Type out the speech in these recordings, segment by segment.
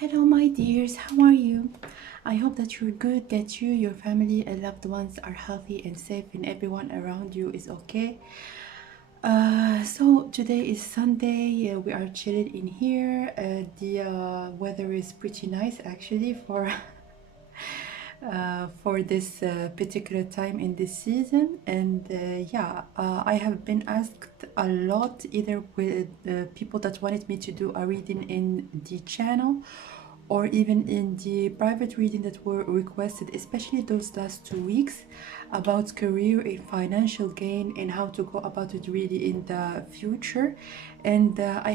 Hello, my dears, how are you? I hope that you're good, that you, your family, and loved ones are healthy and safe, and everyone around you is okay. So today is Sunday. We are chilling in here. The weather is pretty nice actually for this particular time in this season. And I have been asked a lot, either with people that wanted me to do a reading in the channel or even in the private reading that were requested, especially those last 2 weeks, about career and financial gain and how to go about it really in the future. And I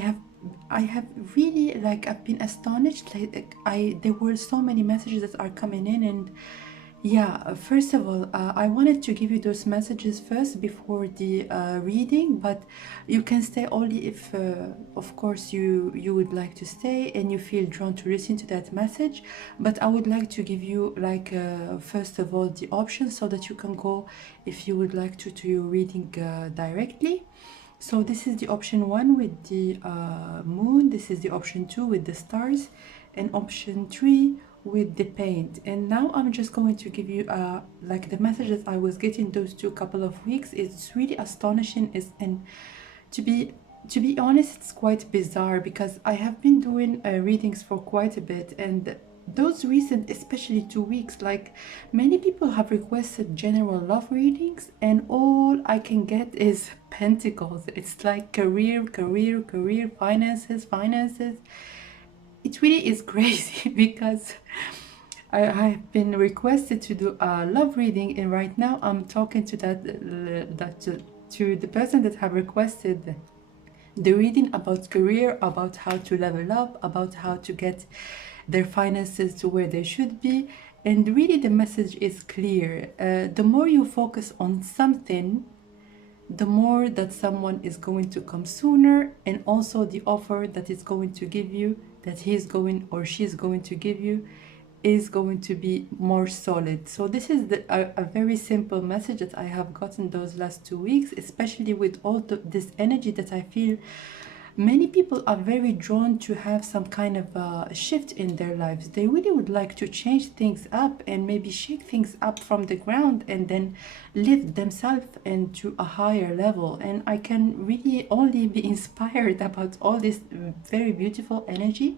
have really, like, I've been astonished. There were so many messages that are coming in. And yeah, first of all, I wanted to give you those messages first before the reading, but you can stay only if, of course, you would like to stay and you feel drawn to listen to that message. But I would like to give you, like, first of all, the option so that you can go, if you would like to your reading directly. So this is the option 1 with the moon. This is the option 2 with the stars, and option 3 with the paint. And now I'm just going to give you like the messages I was getting those couple of weeks. It's really astonishing. And to be honest, it's quite bizarre because I have been doing readings for quite a bit, and those recent, especially 2 weeks, like, many people have requested general love readings, and all I can get is pentacles. It's like career, finances. It really is crazy because I've been requested to do a love reading, and right now I'm talking to to the person that have requested the reading about career, about how to level up, about how to get their finances to where they should be. And really the message is clear. The more you focus on something, the more that someone is going to come sooner, and also the offer that is going to give you, that he's going or she's going to give you, is going to be more solid. So this is a very simple message that I have gotten those last 2 weeks, especially with all this energy that I feel. Many people are very drawn to have some kind of a shift in their lives. They really would like to change things up and maybe shake things up from the ground and then lift themselves into a higher level. And I can really only be inspired about all this very beautiful energy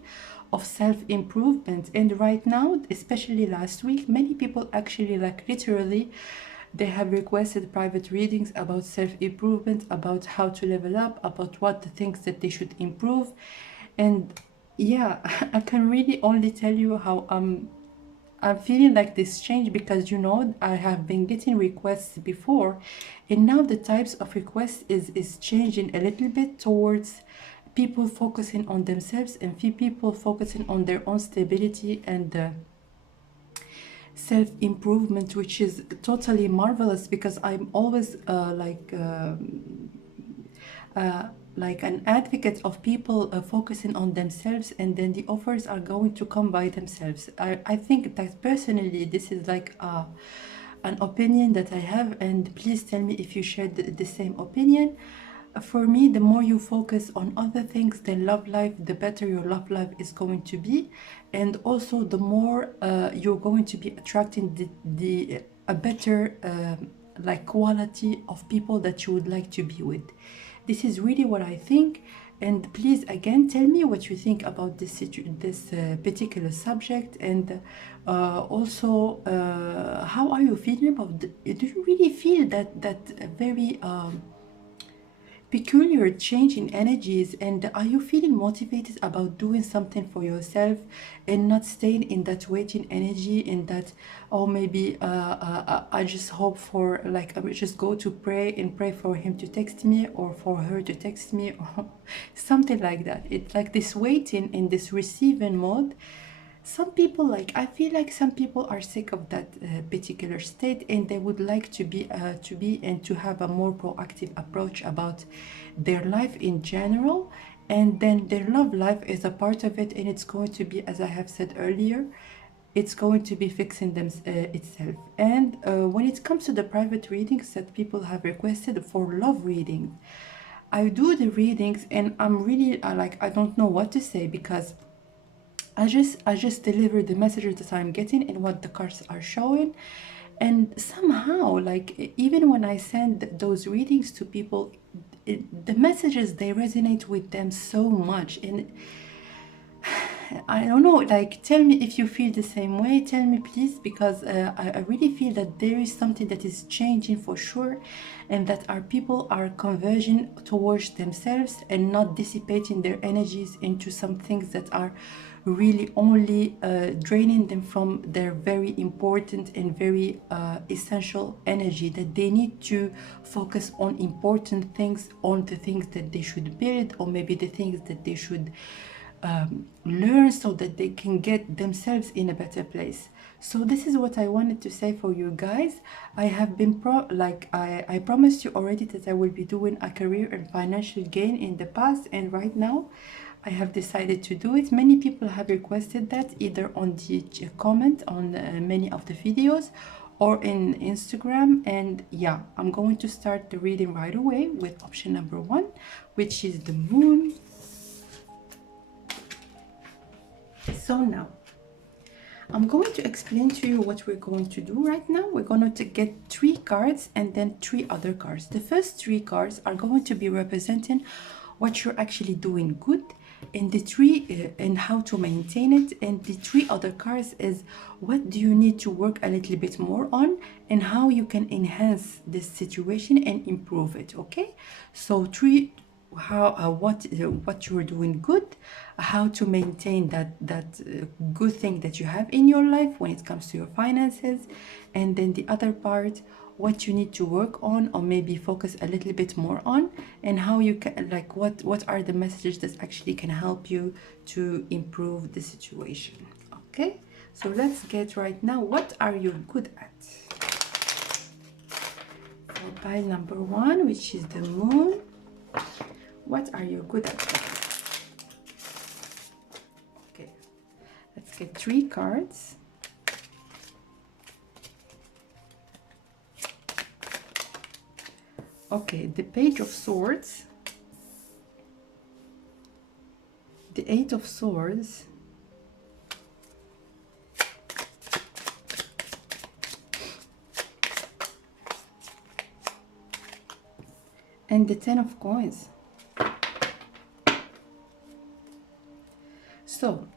of self-improvement. And right now, especially last week, many people actually, like, literally, they have requested private readings about self-improvement, about how to level up, about what the things that they should improve. And yeah, I can really only tell you how I'm feeling like this change, because I have been getting requests before, and now the types of requests is changing a little bit towards people focusing on themselves and few people focusing on their own stability and self-improvement, which is totally marvelous, because I'm always like an advocate of people focusing on themselves, and then the offers are going to come by themselves. I think that personally this is like an opinion that I have, and please tell me if you share the same opinion. For me, the more you focus on other things than love life, the better your love life is going to be. And also the more you're going to be attracting a better like quality of people that you would like to be with. This is really what I think. And please, again, tell me what you think about this particular subject. And also, how are you feeling about do you really feel that very peculiar change in energies, and are you feeling motivated about doing something for yourself and not staying in that waiting energy, in that, oh, maybe I just hope for, like, I will just go to pray and pray for him to text me or for her to text me or something like that. It's like this waiting in this receiving mode. Some people, like, I feel like some people are sick of that particular state, and they would like to be and to have a more proactive approach about their life in general. And then their love life is a part of it, and it's going to be, as I have said earlier, it's going to be fixing them itself. And when it comes to the private readings that people have requested for love readings, I do the readings, and I'm really like, I don't know what to say, because I just deliver the messages that I'm getting and what the cards are showing. And somehow, like, even when I send those readings to people, the messages, they resonate with them so much. And I don't know, like, tell me if you feel the same way. Tell me, please, because I really feel that there is something that is changing for sure, and that our people are converging towards themselves and not dissipating their energies into some things that are really only draining them from their very important and very essential energy, that they need to focus on important things, on the things that they should build, or maybe the things that they should learn, so that they can get themselves in a better place. So this is what I wanted to say for you guys. I have been I promised you already that I will be doing a career and financial gain in the past, and right now I have decided to do it. Many people have requested that, either on the comment on many of the videos or in Instagram. And yeah, I'm going to start the reading right away with option number 1, which is the moon. So now I'm going to explain to you what we're going to do right now. We're going to get 3 cards and then 3 other cards. The first 3 cards are going to be representing what you're actually doing good, and the 3 and how to maintain it. And the 3 other cards is what do you need to work a little bit more on, and how you can enhance this situation and improve it. Okay, so 3, how what you're doing good, how to maintain that good thing that you have in your life when it comes to your finances, and then the other part, what you need to work on or maybe focus a little bit more on, and how you can, like, what are the messages that actually can help you to improve the situation. Okay, so let's get right now, what are you good at? For pile number 1, which is the moon, what are you good at? Okay, let's get 3 cards. Okay, the Page of Swords, the 8 of Swords, and the 10 of Coins. So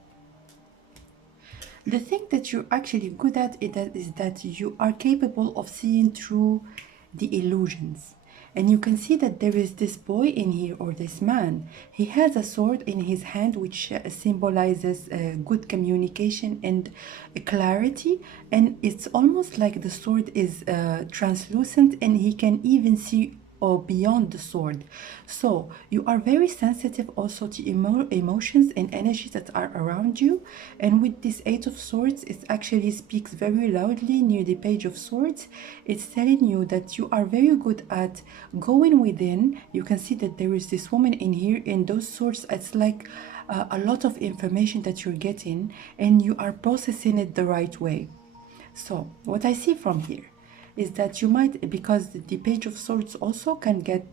the thing that you're actually good at is that you are capable of seeing through the illusions. And you can see that there is this boy in here, or this man. He has a sword in his hand, which symbolizes good communication and clarity. And it's almost like the sword is translucent, and he can even see or beyond the sword. So you are very sensitive also to emotions and energies that are around you. And with this 8 of Swords, it actually speaks very loudly near the Page of Swords. It's telling you that you are very good at going within. You can see that there is this woman in here, in those swords. It's like a lot of information that you're getting, and you are processing it the right way. So what I see from here is that you might, because the Page of Swords also can give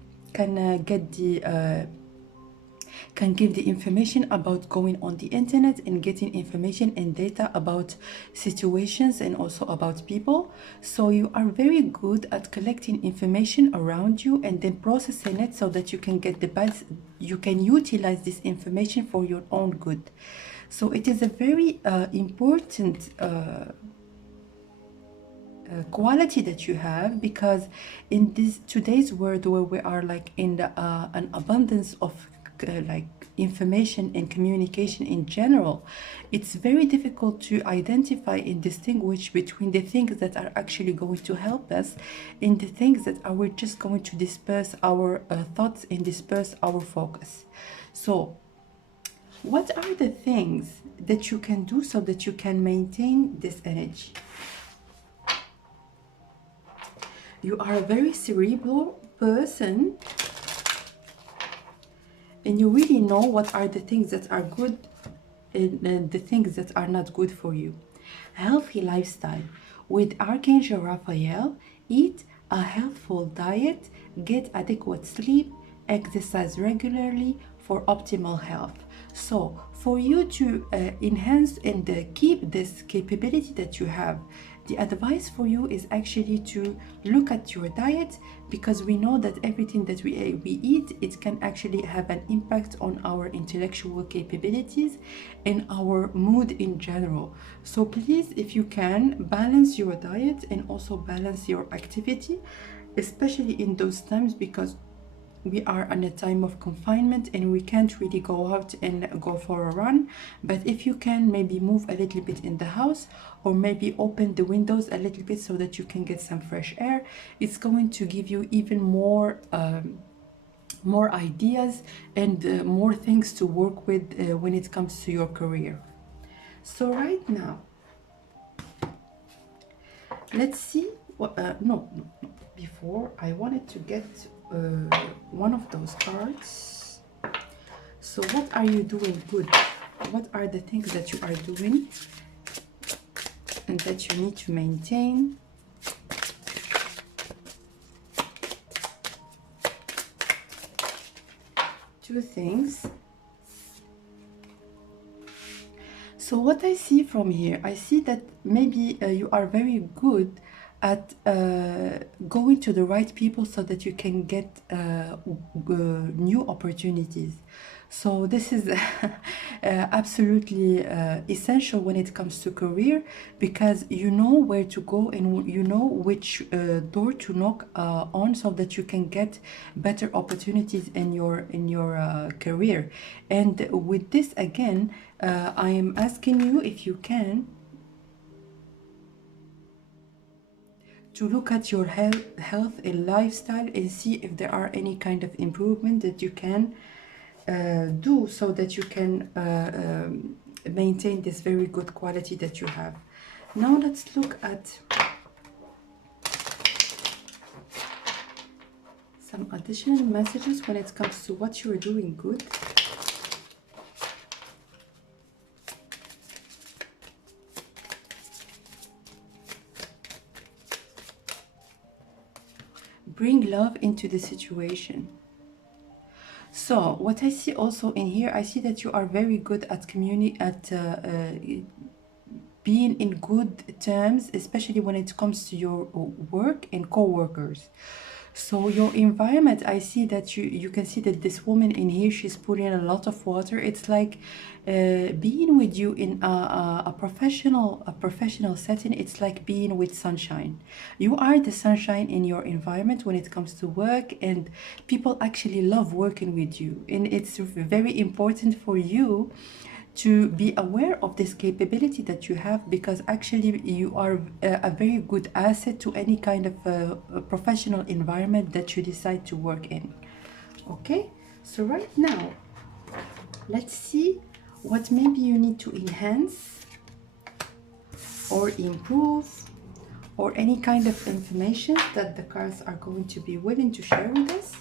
the information about going on the internet and getting information and data about situations and also about people. So you are very good at collecting information around you and then processing it so that you can get the best, you can utilize this information for your own good. So it is a very important quality that you have, because in this today's world where we are like in the, an abundance of like information and communication in general, it's very difficult to identify and distinguish between the things that are actually going to help us and the things that are just going to disperse our thoughts and disperse our focus. So what are the things that you can do so that you can maintain this energy? You are a very cerebral person, and you really know what are the things that are good and the things that are not good for you. Healthy lifestyle. With Archangel Raphael, eat a healthful diet, get adequate sleep, exercise regularly for optimal health. So for you to enhance and keep this capability that you have, the advice for you is actually to look at your diet, because we know that everything that we eat, it can actually have an impact on our intellectual capabilities and our mood in general. So please, if you can, balance your diet and also balance your activity, especially in those times, because we are in a time of confinement and we can't really go out and go for a run. But if you can, maybe move a little bit in the house, or maybe open the windows a little bit so that you can get some fresh air. It's going to give you even more ideas and more things to work with when it comes to your career. So right now, let's see what no, before I wanted to get one of those cards. So what are you doing good? What are the things that you are doing and that you need to maintain? Two things. So what I see from here, I see that maybe you are very good at going to the right people so that you can get new opportunities. So this is absolutely essential when it comes to career, because you know where to go and you know which door to knock on, so that you can get better opportunities in your career. And with this again, I am asking you, if you can, to look at your health and lifestyle and see if there are any kind of improvement that you can do, so that you can maintain this very good quality that you have. Now let's look at some additional messages when it comes to what you're doing good. Bring love into the situation. So what I see also in here, I see that you are very good at being in good terms, especially when it comes to your work and co-workers. So your environment, I see that you can see that this woman in here, she's putting a lot of water. It's like being with you in a professional setting. It's like being with sunshine. You are the sunshine in your environment when it comes to work, and people actually love working with you. And it's very important for you to be aware of this capability that you have, because actually you are a very good asset to any kind of professional environment that you decide to work in. Okay, so right now, let's see what maybe you need to enhance or improve, or any kind of information that the cards are going to be willing to share with us.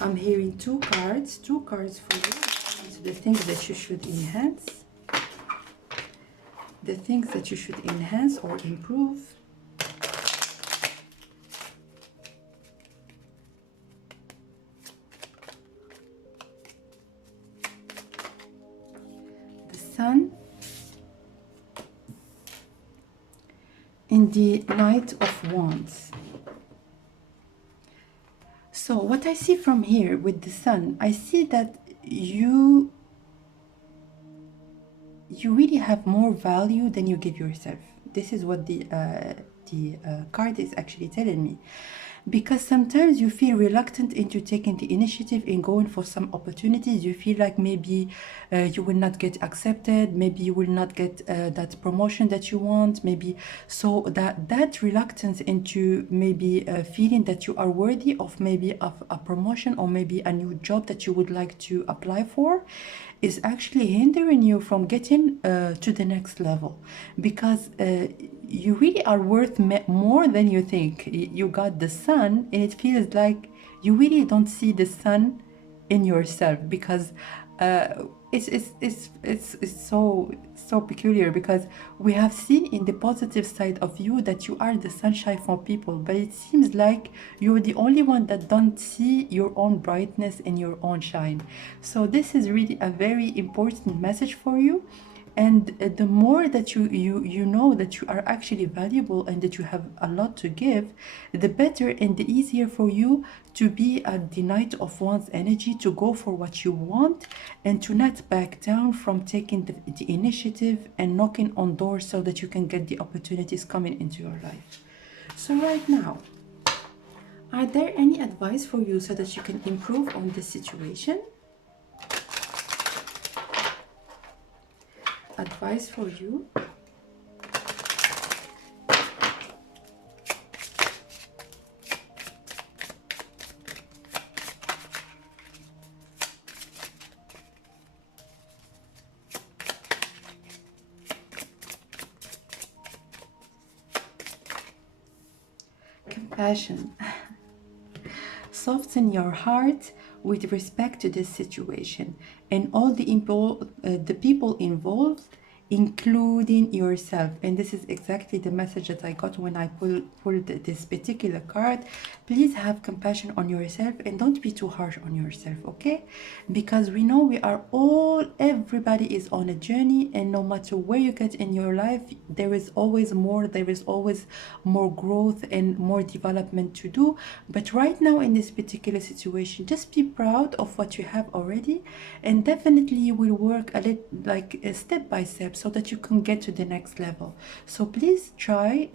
I'm hearing two cards for you. The things that you should enhance, the things that you should enhance or improve. The Sun in the Knight of Wands. So what I see from here with the Sun, I see that you really have more value than you give yourself. This is what the card is actually telling me, because sometimes you feel reluctant into taking the initiative in going for some opportunities. You feel like maybe you will not get accepted, maybe you will not get that promotion that you want, maybe. So that reluctance into maybe feeling that you are worthy of maybe of a promotion or maybe a new job that you would like to apply for is actually hindering you from getting to the next level, because you really are worth more than you think. You got the Sun, and it feels like you really don't see the sun in yourself, because it's so peculiar, because we have seen in the positive side of you that you are the sunshine for people, but it seems like you're the only one that don't see your own brightness and your own shine. So this is really a very important message for you. And the more that you know that you are actually valuable and that you have a lot to give, the better and the easier for you to be at the Knight of Wands energy, to go for what you want and to not back down from taking the initiative and knocking on doors so that you can get the opportunities coming into your life. So right now, are there any advice for you so that you can improve on this situation? Advice for you. Compassion. Soften your heart with respect to this situation and all the people involved, including yourself. And this is exactly the message that I got when I pulled this particular card. Please have compassion on yourself and don't be too harsh on yourself, okay? Because we know everybody is on a journey, and no matter where you get in your life, there is always more growth and more development to do. But right now in this particular situation, just be proud of what you have already, and definitely you will work a little, like step by step, so that you can get to the next level. So please try.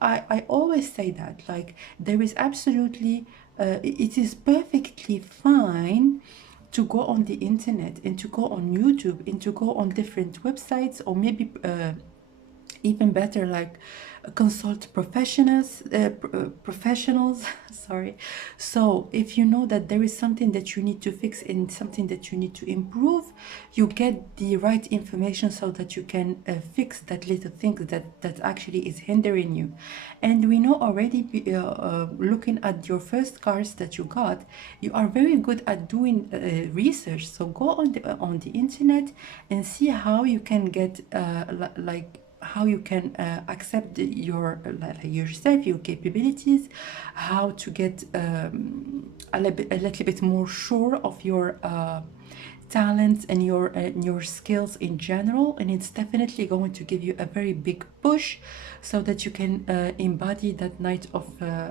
I always say that, like, there is absolutely it is perfectly fine to go on the internet and to go on YouTube and to go on different websites, or maybe even better, like consult professionals sorry. So if you know that there is something that you need to fix and something that you need to improve, you get the right information so that you can fix that little thing that actually is hindering you. And we know already, looking at your first cards that you got, you are very good at doing research. So go on the internet and see how you can get how you can accept yourself, your capabilities, how to get a little bit more sure of your talents and your skills in general. And it's definitely going to give you a very big push so that you can embody that Knight of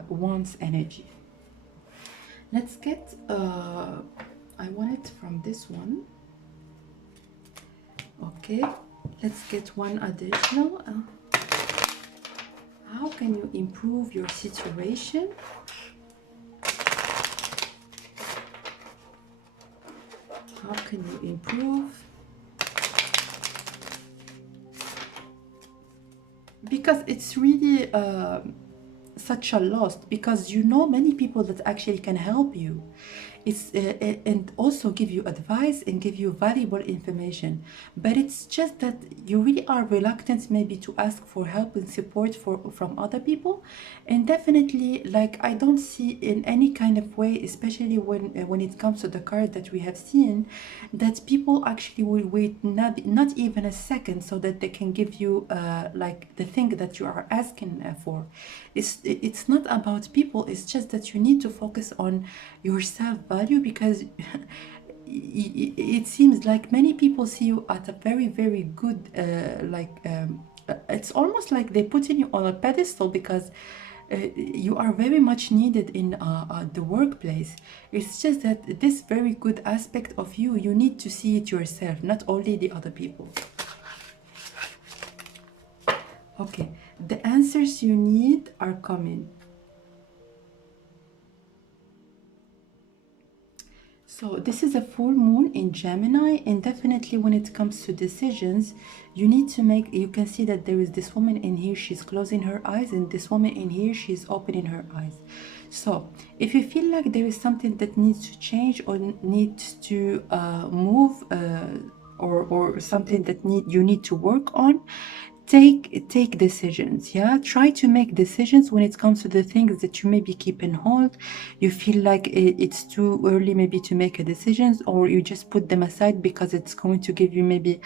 Wands energy. Let's get I want it from this one. Okay, let's get one additional. How can you improve your situation? How can you improve? Because it's really such a loss, because you know many people that actually can help you. It's and also give you advice and give you valuable information, but it's just that you really are reluctant maybe to ask for help and support from other people. And definitely, like, I don't see in any kind of way, especially when it comes to the card that we have seen, that people actually will wait not even a second so that they can give you like the thing that you are asking for. It's not about people, it's just that you need to focus on your self-value, because it seems like many people see you at a very, very good it's almost like they put you on a pedestal, because you are very much needed in the workplace. It's just that this very good aspect of you, you need to see it yourself, not only the other people. Okay, the answers you need are coming. So this is a full moon in Gemini, and definitely when it comes to decisions, you need to make, you can see that there is this woman in here, she's closing her eyes, and this woman in here, she's opening her eyes. So if you feel like there is something that needs to change or needs to move, or something that you need to work on, take decisions. Yeah, try to make decisions when it comes to the things that you maybe keep in hold. You feel like it's too early maybe to make a decision, or you just put them aside because it's going to give you maybe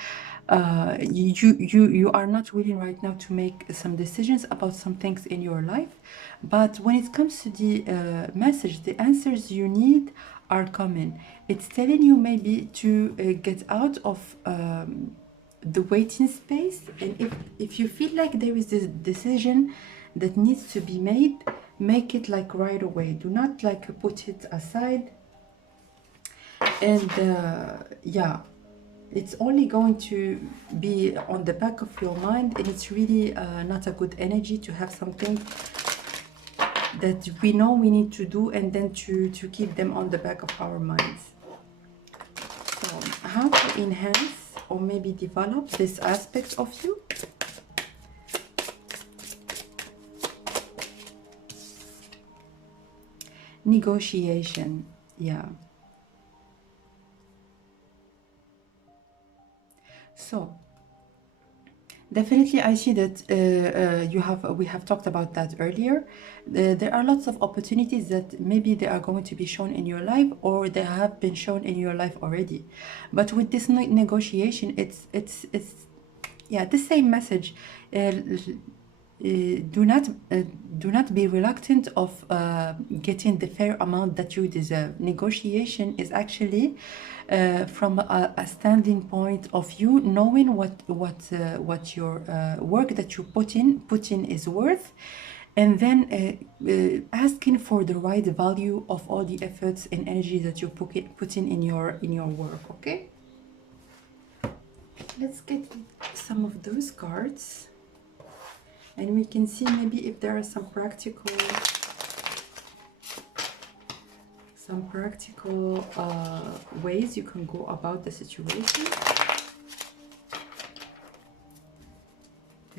you are not willing right now to make some decisions about some things in your life. But when it comes to the message, the answers you need are coming. It's telling you maybe to get out of the waiting space, and if you feel like there is this decision that needs to be made, make it like right away. Do not like put it aside. And yeah, it's only going to be on the back of your mind, and it's really not a good energy to have something that we know we need to do and then to keep them on the back of our minds. So how to enhance or maybe develop this aspect of you? Negotiation. Yeah. So definitely I see that we have talked about that earlier. There are lots of opportunities that maybe they are going to be shown in your life, or they have been shown in your life already. But with this negotiation, it's yeah, the same message. Do not be reluctant of getting the fair amount that you deserve. Negotiation is actually from a standing point of you knowing what your work that you put in is worth, and then asking for the right value of all the efforts and energy that you put in your work. Okay, let's get some of those cards, and we can see maybe if there are some practical ways you can go about the situation.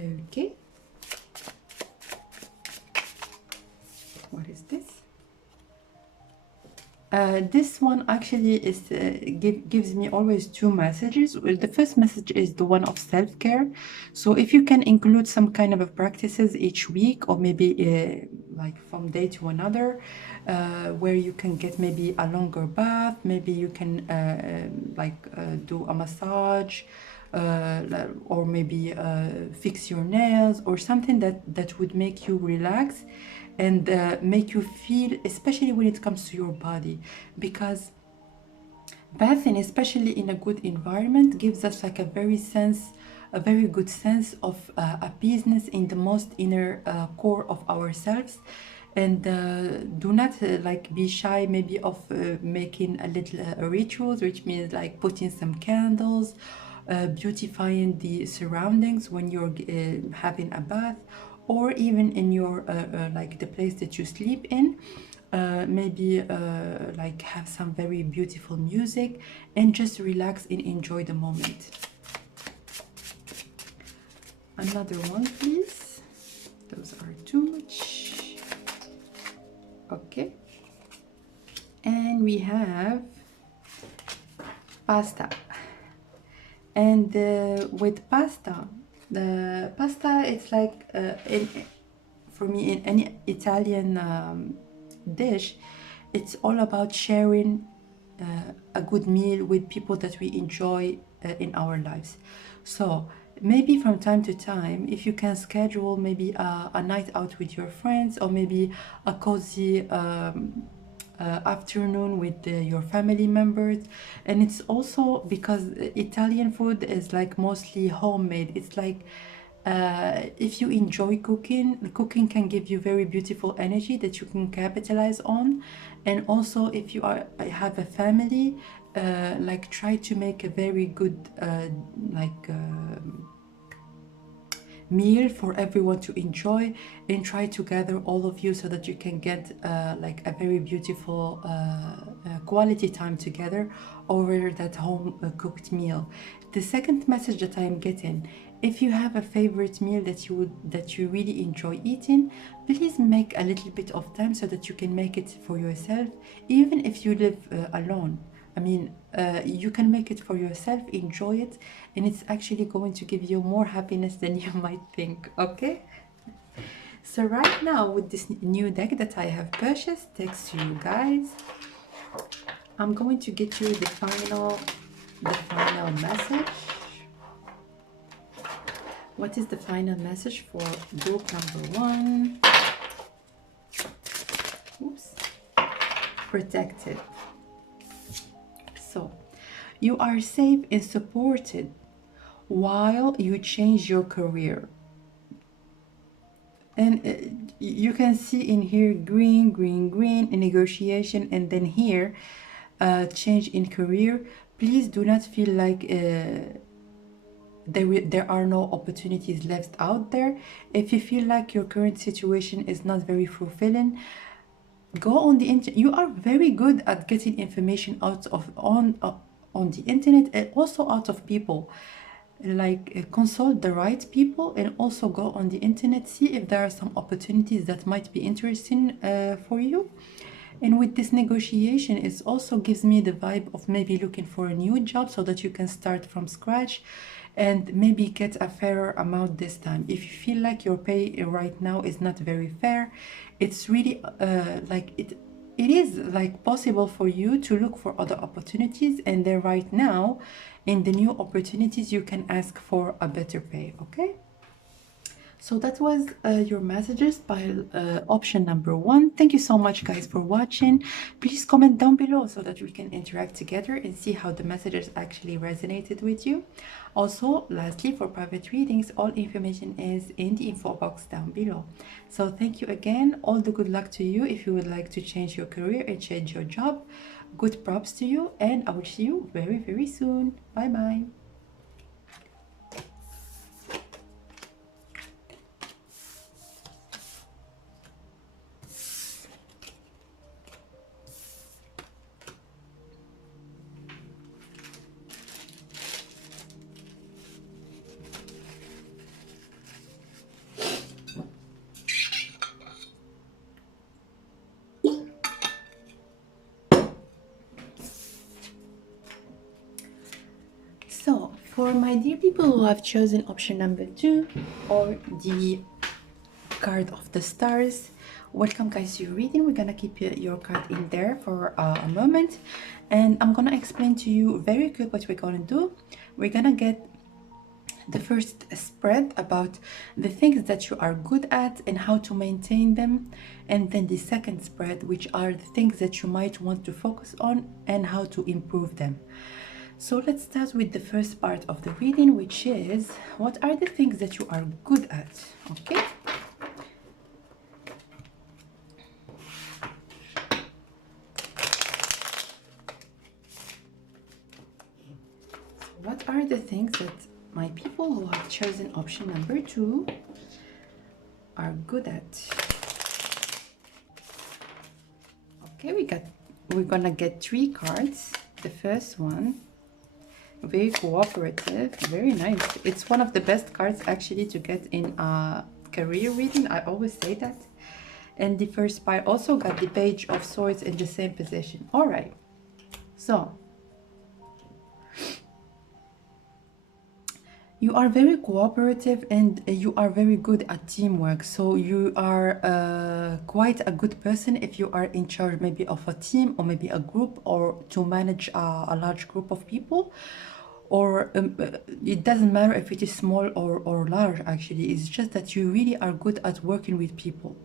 Okay, what is this? This one actually is gives me always two messages. The first message is the one of self-care. So if you can include some kind of practices each week, or maybe like from day to another, where you can get maybe a longer bath, maybe you can do a massage, or maybe fix your nails, or something that would make you relax and make you feel, especially when it comes to your body, because bathing, especially in a good environment, gives us like a very good sense of appeasement in the most inner core of ourselves. And do not like be shy maybe of making a little rituals, which means like putting some candles, beautifying the surroundings when you're having a bath, or even in your like the place that you sleep in. Maybe like have some very beautiful music and just relax and enjoy the moment. Another one, please. Those are too much. Okay, and we have pasta. And with pasta, the pasta, it's like for me, in any Italian dish, it's all about sharing a good meal with people that we enjoy in our lives. So maybe from time to time, if you can schedule maybe a night out with your friends, or maybe a cozy afternoon with your family members. And it's also because Italian food is like mostly homemade. It's like if you enjoy cooking can give you very beautiful energy that you can capitalize on. And also if you have a family, like try to make a very good meal for everyone to enjoy, and try to gather all of you so that you can get like a very beautiful quality time together over that home cooked meal. The second message that I am getting, if you have a favorite meal that you really enjoy eating, please make a little bit of time so that you can make it for yourself, even if you live alone. I mean, you can make it for yourself, enjoy it, and it's actually going to give you more happiness than you might think, okay? So right now, with this new deck that I have purchased, thanks to you guys, I'm going to get you the final message. What is the final message for group number 1? Oops. Protected. So, you are safe and supported while you change your career. And you can see in here green, green, green, a negotiation, and then here change in career. Please do not feel like there are no opportunities left out there. If you feel like your current situation is not very fulfilling, go on the internet. You are very good at getting information out of on the internet, and also out of people. Like consult the right people, and also go on the internet, see if there are some opportunities that might be interesting for you. And with this negotiation, it also gives me the vibe of maybe looking for a new job so that you can start from scratch and maybe get a fairer amount this time. If you feel like your pay right now is not very fair, it's really like it is like possible for you to look for other opportunities, and then right now in the new opportunities you can ask for a better pay, okay? So that was your messages by option number 1. Thank you so much, guys, for watching. Please comment down below so that we can interact together and see how the messages actually resonated with you. Also, lastly, for private readings, all information is in the info box down below. So thank you again. All the good luck to you if you would like to change your career and change your job. Good props to you, and I will see you very, very soon. Bye-bye. So, for my dear people who have chosen option number 2 or the card of the stars, welcome, guys, to your reading. We're gonna keep your card in there for a moment, and I'm gonna explain to you very quick what we're gonna do. We're gonna get the first spread about the things that you are good at and how to maintain them, and then the second spread, which are the things that you might want to focus on and how to improve them. So let's start with the first part of the reading, which is what are the things that you are good at, okay? So what are the things that my people who have chosen option number 2 are good at? Okay, we're gonna get 3 cards. The first one, very cooperative, very nice. It's one of the best cards actually to get in a career reading. I always say that. And the first part also got the Page of Swords in the same position. All right, so you are very cooperative and you are very good at teamwork. So you are quite a good person if you are in charge maybe of a team or maybe a group, or to manage a large group of people. Or it doesn't matter if it is small or large, actually. It's just that you really are good at working with people.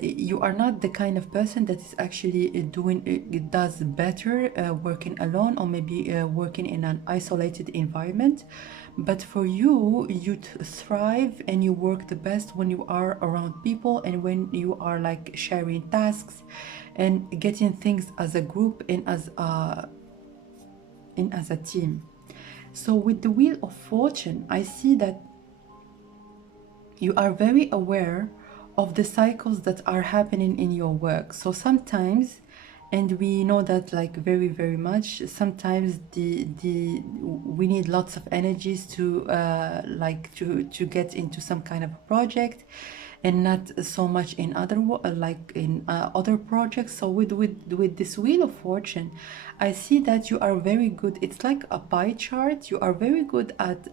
You are not the kind of person that is actually does better working alone, or maybe working in an isolated environment. But for you, you thrive and you work the best when you are around people, and when you are like sharing tasks and getting things as a group and as a team. So with the Wheel of Fortune, I see that you are very aware of the cycles that are happening in your work. So sometimes, and we know that like very, very much, sometimes we need lots of energies to to get into some kind of a project. and not so much in other like in other projects. So with this Wheel of Fortune, I see that you are very good. It's like a pie chart. You are very good at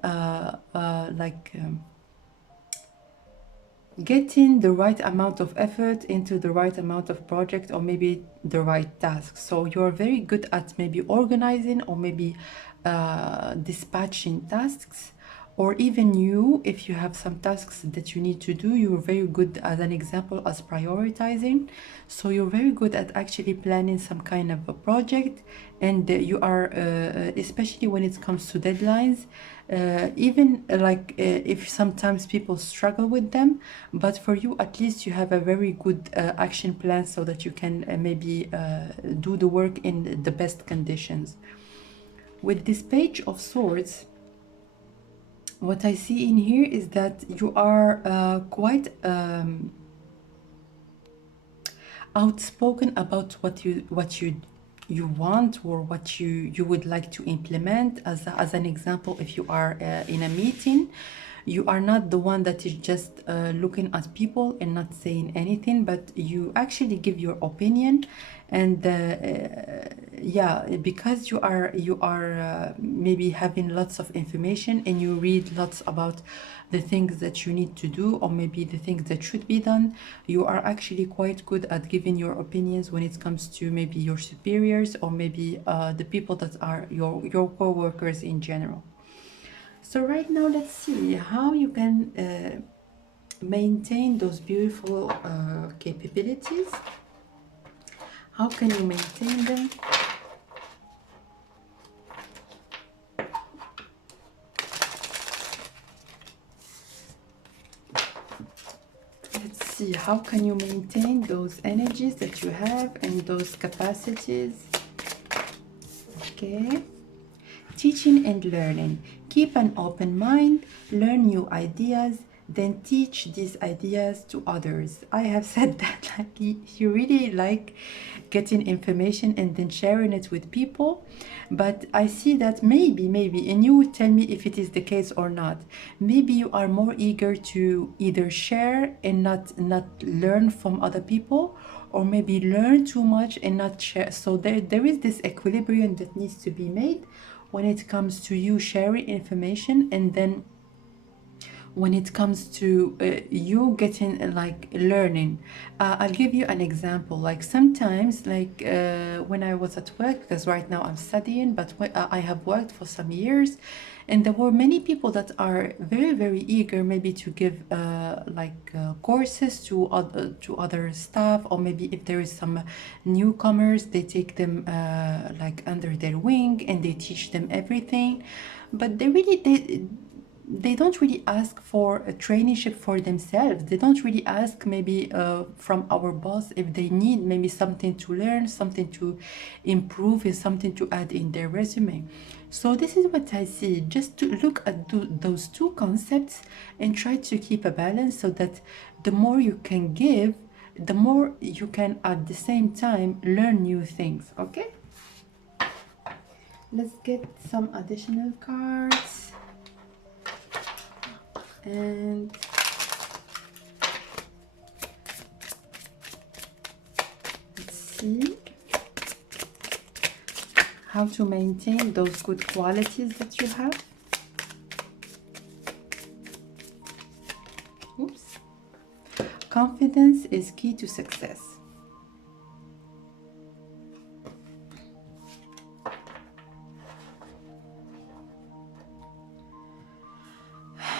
getting the right amount of effort into the right amount of project, or maybe the right task. So you're very good at maybe organizing, or maybe dispatching tasks, or even you, if you have some tasks that you need to do, you're very good, as an example, as prioritizing. So you're very good at actually planning some kind of a project, and you are especially when it comes to deadlines, even if sometimes people struggle with them, but for you at least you have a very good action plan, so that you can maybe do the work in the best conditions. With this Page of Swords, what I see in here is that you are quite outspoken about what you want, or what you would like to implement. As an example, if you are in a meeting, you are not the one that is just looking at people and not saying anything, but you actually give your opinion. And yeah, because you are maybe having lots of information, and you read lots about the things that you need to do, or maybe the things that should be done, you are actually quite good at giving your opinions when it comes to maybe your superiors, or maybe the people that are your co-workers in general. So right now, let's see how you can maintain those beautiful capabilities. How can you maintain them? Let's see, how can you maintain those energies that you have and those capacities? Okay. Teaching and learning. Keep an open mind, learn new ideas, then teach these ideas to others. I have said that, like, you really like getting information and then sharing it with people, but I see that maybe, and you would tell me if it is the case or not, maybe you are more eager to either share and not learn from other people, or maybe learn too much and not share. So there is this equilibrium that needs to be made when it comes to you sharing information, and then when it comes to you getting like learning. I'll give you an example. Like sometimes, like when I was at work, because right now I'm studying, but I have worked for some years, and there were many people that are very eager maybe to give courses to other staff, or maybe if there is some newcomers, they take them like under their wing, and they teach them everything. But they don't really ask for a traineeship for themselves. They don't really ask maybe from our boss if they need maybe something to learn, something to improve, and something to add in their resume. So this is what I see. Just to look at those two concepts and try to keep a balance, so that the more you can give, the more you can at the same time learn new things. Okay, let's get some additional cards. And let's see how to maintain those good qualities that you have. Oops. Confidence is key to success.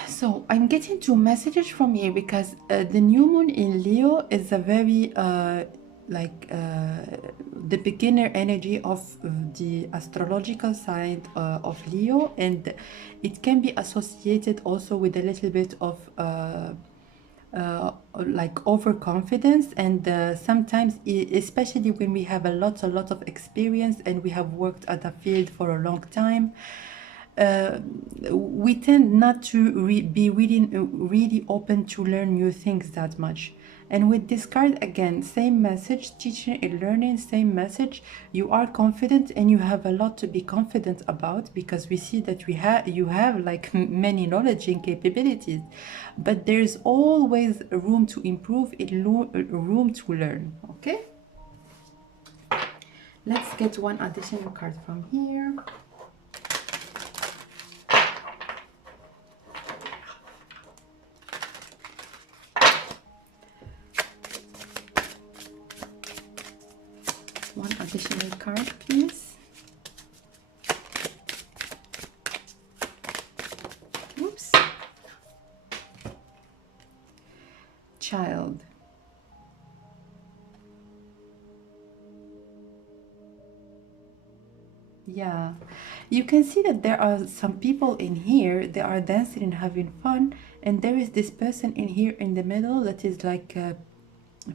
So I'm getting two messages from here, because the new moon in Leo is a very the beginner energy of the astrological side of Leo, and it can be associated also with a little bit of like overconfidence, and sometimes, especially when we have a lot of experience and we have worked at a field for a long time, we tend not to be really open to learn new things that much. And with this card, again, same message, teaching and learning, same message. You are confident and you have a lot to be confident about, because we see that you have like many knowledge and capabilities, but there's always room to improve, room to learn. Okay, let's get one additional card from here. One additional card, please. Oops. Child. Yeah, you can see that there are some people in here, they are dancing and having fun, and there is this person in here in the middle that is like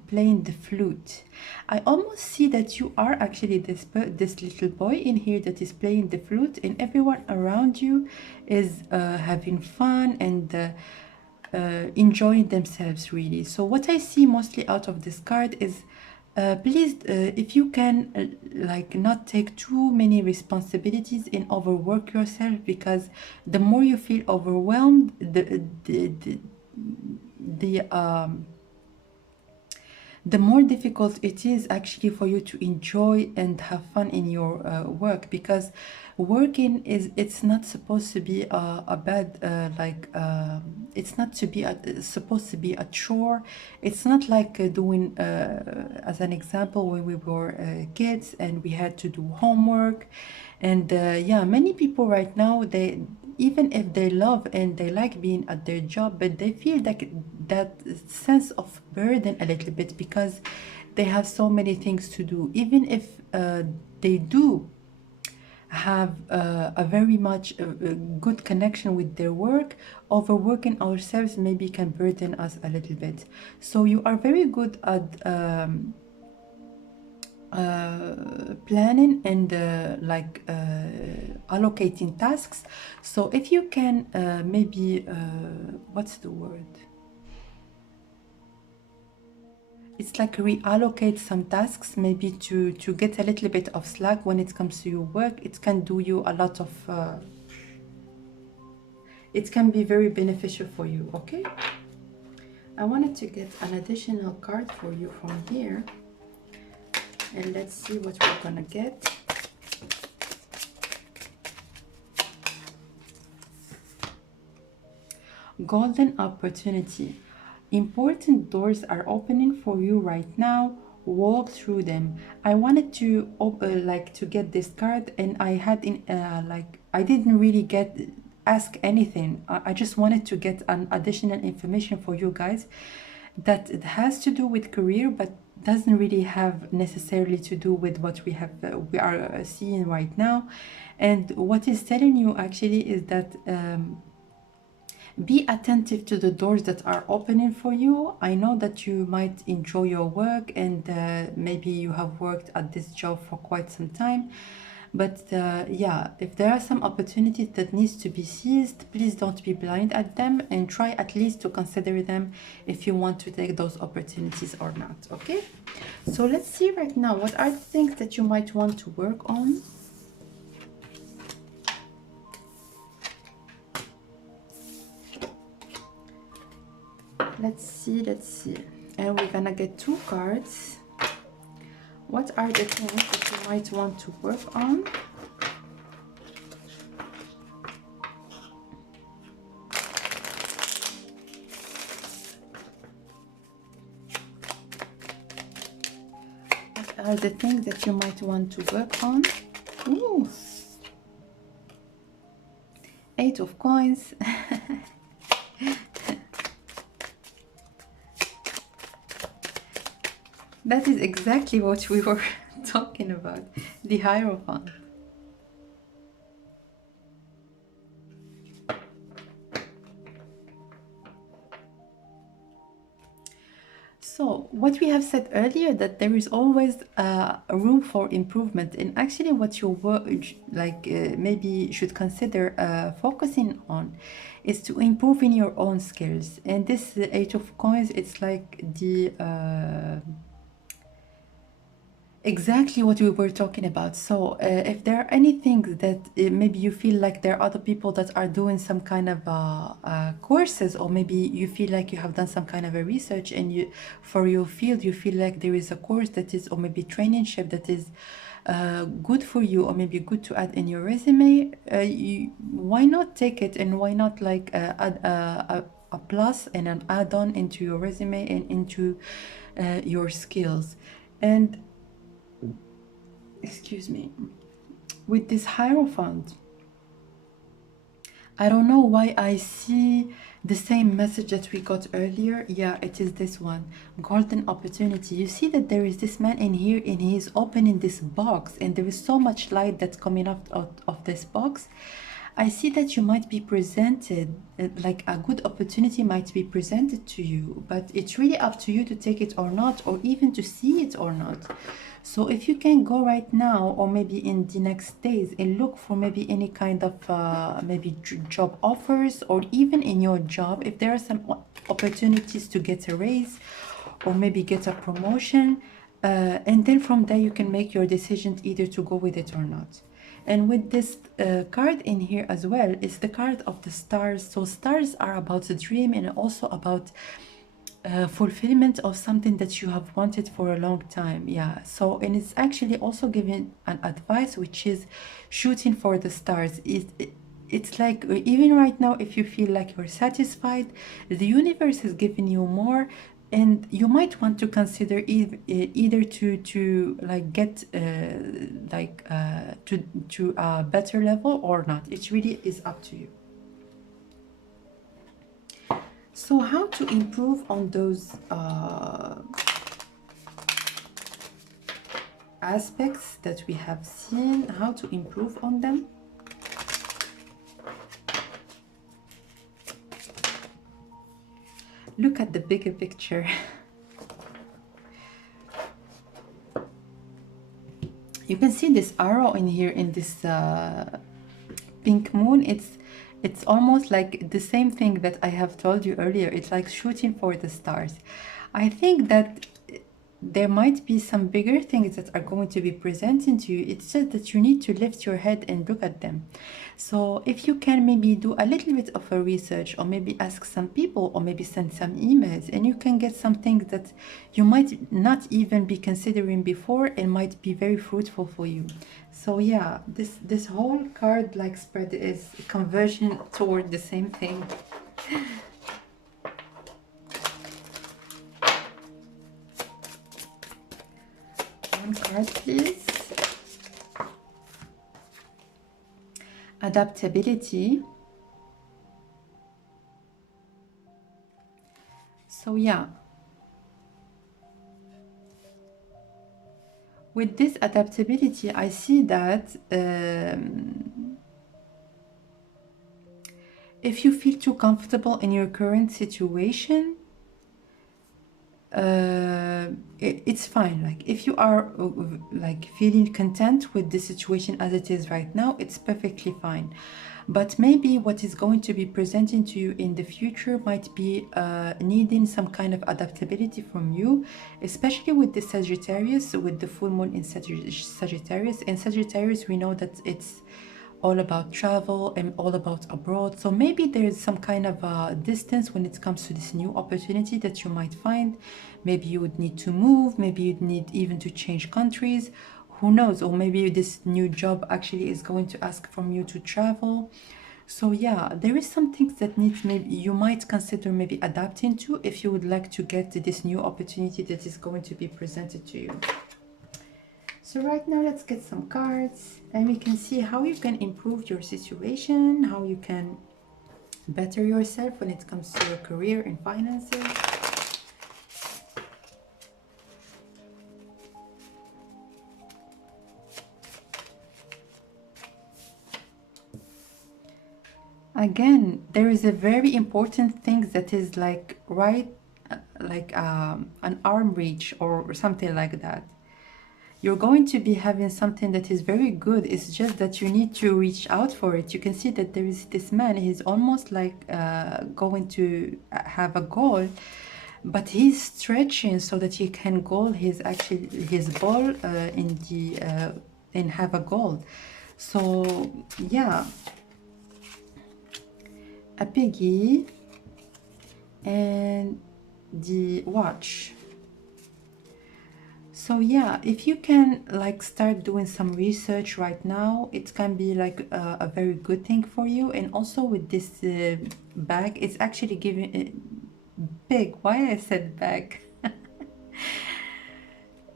playing the flute. I almost see that you are actually this little boy in here that is playing the flute, and everyone around you is having fun and enjoying themselves, really. So what I see mostly out of this card is please, if you can, like, not take too many responsibilities and overwork yourself, because the more you feel overwhelmed, the more difficult it is actually for you to enjoy and have fun in your work, because working it's not supposed to be a bad it's not to be supposed to be a chore. It's not like doing as an example, when we were kids and we had to do homework, and yeah, many people right now, they, even if they love and they like being at their job, but they feel like that sense of burden a little bit, because they have so many things to do. Even if they do have a very much good connection with their work, overworking ourselves maybe can burden us a little bit. So you are very good at planning and allocating tasks. So if you can maybe what's the word, it's like reallocate some tasks, maybe to get a little bit of slack when it comes to your work. It can do you a lot of it can be very beneficial for you. Okay, I wanted to get an additional card for you from here, and let's see what we're gonna get. Golden opportunity. Important doors are opening for you right now. Walk through them. I wanted to to get this card, and I had in I didn't really ask anything. I just wanted to get an additional information for you guys that it has to do with career, but doesn't really have necessarily to do with what we are seeing right now. And what is telling you actually is that be attentive to the doors that are opening for you. I know that you might enjoy your work, and maybe you have worked at this job for quite some time, but yeah, if there are some opportunities that needs to be seized, please don't be blind at them, and try at least to consider them if you want to take those opportunities or not. Okay, so let's see right now, what are the things that you might want to work on. Let's see, and we're gonna get 2 cards. What are the things that you might want to work on? What are the things that you might want to work on? Ooh, 8 of coins. That is exactly what we were talking about, the Hierophant. So what we have said earlier, that there is always a room for improvement, and actually what you maybe should consider focusing on is to improve in your own skills. And this Eight of Coins, it's like the exactly what we were talking about. So if there are any things that maybe you feel like there are other people that are doing some kind of courses, or maybe you feel like you have done some kind of a research, and you, for your field, you feel like there is a course that is, or maybe traineeship that is good for you, or maybe good to add in your resume, why not take it, and why not like add a plus and an add-on into your resume and into your skills. And excuse me, with this Hierophant, I don't know why I see the same message that we got earlier. Yeah, it is this one, golden opportunity. You see that there is this man in here, and he is opening this box, and there is so much light that's coming out of this box. I see that you might be presented, like a good opportunity might be presented to you, but it's really up to you to take it or not, or even to see it or not. So if you can go right now, or maybe in the next days, and look for maybe any kind of maybe job offers, or even in your job, if there are some opportunities to get a raise, or maybe get a promotion, and then from there you can make your decision either to go with it or not. And with this card in here as well, it's the card of the stars. So stars are about a dream, and also about fulfillment of something that you have wanted for a long time. Yeah, so, and it's actually also giving an advice, which is shooting for the stars. It's like, even right now, if you feel like you're satisfied, the universe is giving you more, and you might want to consider either to like get to a better level or not. It really is up to you. So how to improve on those aspects that we have seen, how to improve on them? Look at the bigger picture. You can see this arrow in here, in this pink moon. It's almost like the same thing that I have told you earlier. It's like shooting for the stars. I think that there might be some bigger things that are going to be presented to you. It's just that you need to lift your head and look at them. So if you can maybe do a little bit of a research, or maybe ask some people, or maybe send some emails, and you can get some things that you might not even be considering before, and might be very fruitful for you. So yeah, this whole card like spread is conversion toward the same thing. One card, please. Adaptability. So yeah, with this adaptability, I see that if you feel too comfortable in your current situation, it's fine. Like if you are like feeling content with the situation as it is right now, it's perfectly fine. But maybe what is going to be presenting to you in the future might be needing some kind of adaptability from you, especially with the Sagittarius, with the full moon in Sagittarius. In Sagittarius, we know that it's all about travel and all about abroad. So maybe there's some kind of a distance when it comes to this new opportunity that you might find. Maybe you would need to move, maybe you'd need even to change countries, who knows? Or maybe this new job actually is going to ask from you to travel. So yeah, there is some things that needs, maybe you might consider maybe adapting to, if you would like to get this new opportunity that is going to be presented to you. So right now, let's get some cards, and we can see how you can improve your situation, how you can better yourself when it comes to your career and finances. Again, there is a very important thing that is like right, like an arm reach or something like that. You're going to be having something that is very good. It's just that you need to reach out for it. You can see that there is this man. He's almost like going to have a goal, but he's stretching so that he can goal his ball in the and have a goal. So yeah, a piggy and the watch. So yeah, if you can like start doing some research right now, it can be like a very good thing for you. And also with this bag, it's actually giving big. Why I said bag?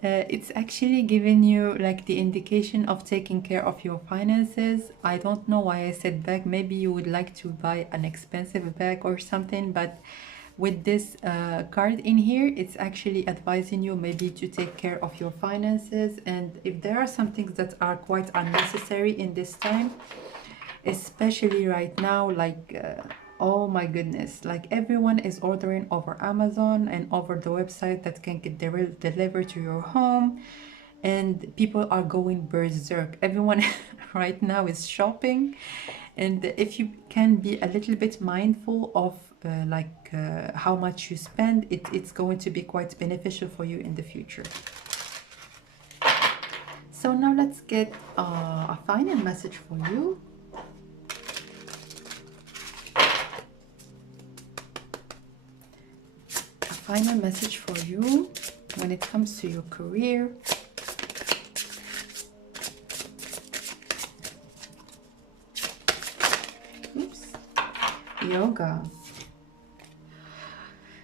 It's actually giving you like the indication of taking care of your finances. I don't know why I said bag. Maybe you would like to buy an expensive bag or something, but with this card in here, it's actually advising you maybe to take care of your finances. And if there are some things that are quite unnecessary in this time, especially right now, like oh my goodness, like everyone is ordering over Amazon and over the website that can get delivered to your home, and people are going berserk. Everyone right now is shopping, and if you can be a little bit mindful of how much you spend, it's going to be quite beneficial for you in the future. So now let's get a final message for you. A final message for you when it comes to your career. Oops. Yoga.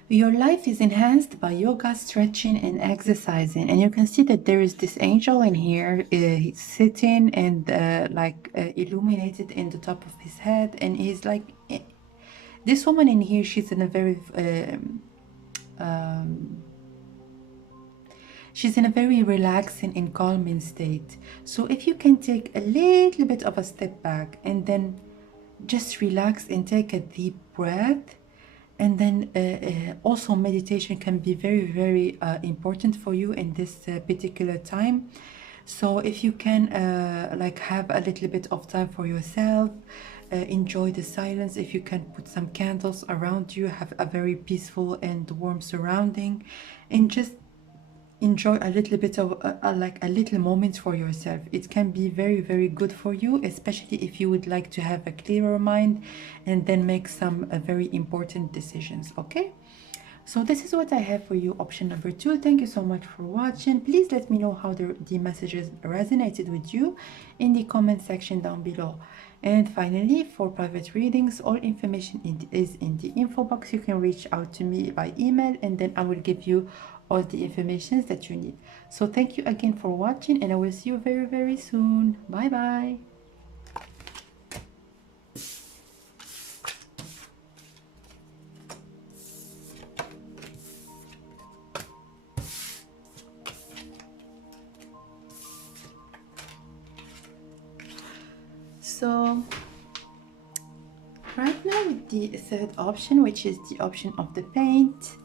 Your life is enhanced by yoga, stretching, and exercising. And you can see that there is this angel in here. He's sitting and illuminated in the top of his head. And he's like, this woman in here, she's in a very, she's in a very relaxing and calming state. So if you can take a little bit of a step back and then just relax and take a deep breath. And then also meditation can be very, very important for you in this particular time. So if you can have a little bit of time for yourself, enjoy the silence. If you can put some candles around you, have a very peaceful and warm surrounding, and just enjoy a little bit of a little moment for yourself. It can be very, very good for you, especially if you would like to have a clearer mind and then make some very important decisions. Okay, so this is what I have for you, option number 2. Thank you so much for watching. Please let me know how the messages resonated with you in the comment section down below. And finally, for private readings, all information is in the info box. You can reach out to me by email, and then I will give you all the information that you need. So thank you again for watching, and I will see you very, very soon. Bye bye. So right now with the third option, which is the option of the paint.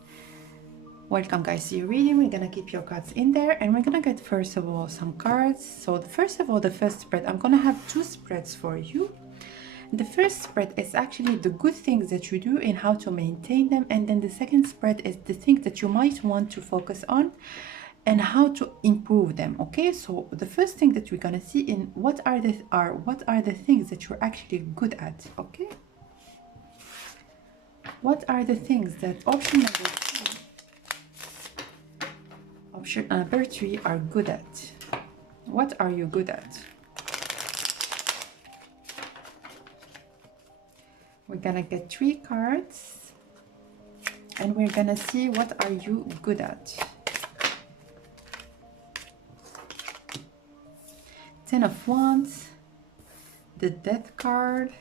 Welcome guys to your reading. We're gonna keep your cards in there, and we're gonna get first of all some cards. So first of all, the first spread, I'm gonna have 2 spreads for you. The first spread is actually the good things that you do and how to maintain them, and then the second spread is the things that you might want to focus on and how to improve them. Okay, so the first thing that we're gonna see in what are the things that you're actually good at. Okay, what are the things that option number 3 are good at? What are you good at? We're gonna get 3 cards and we're gonna see what are you good at. 10 of Wands, the Death card,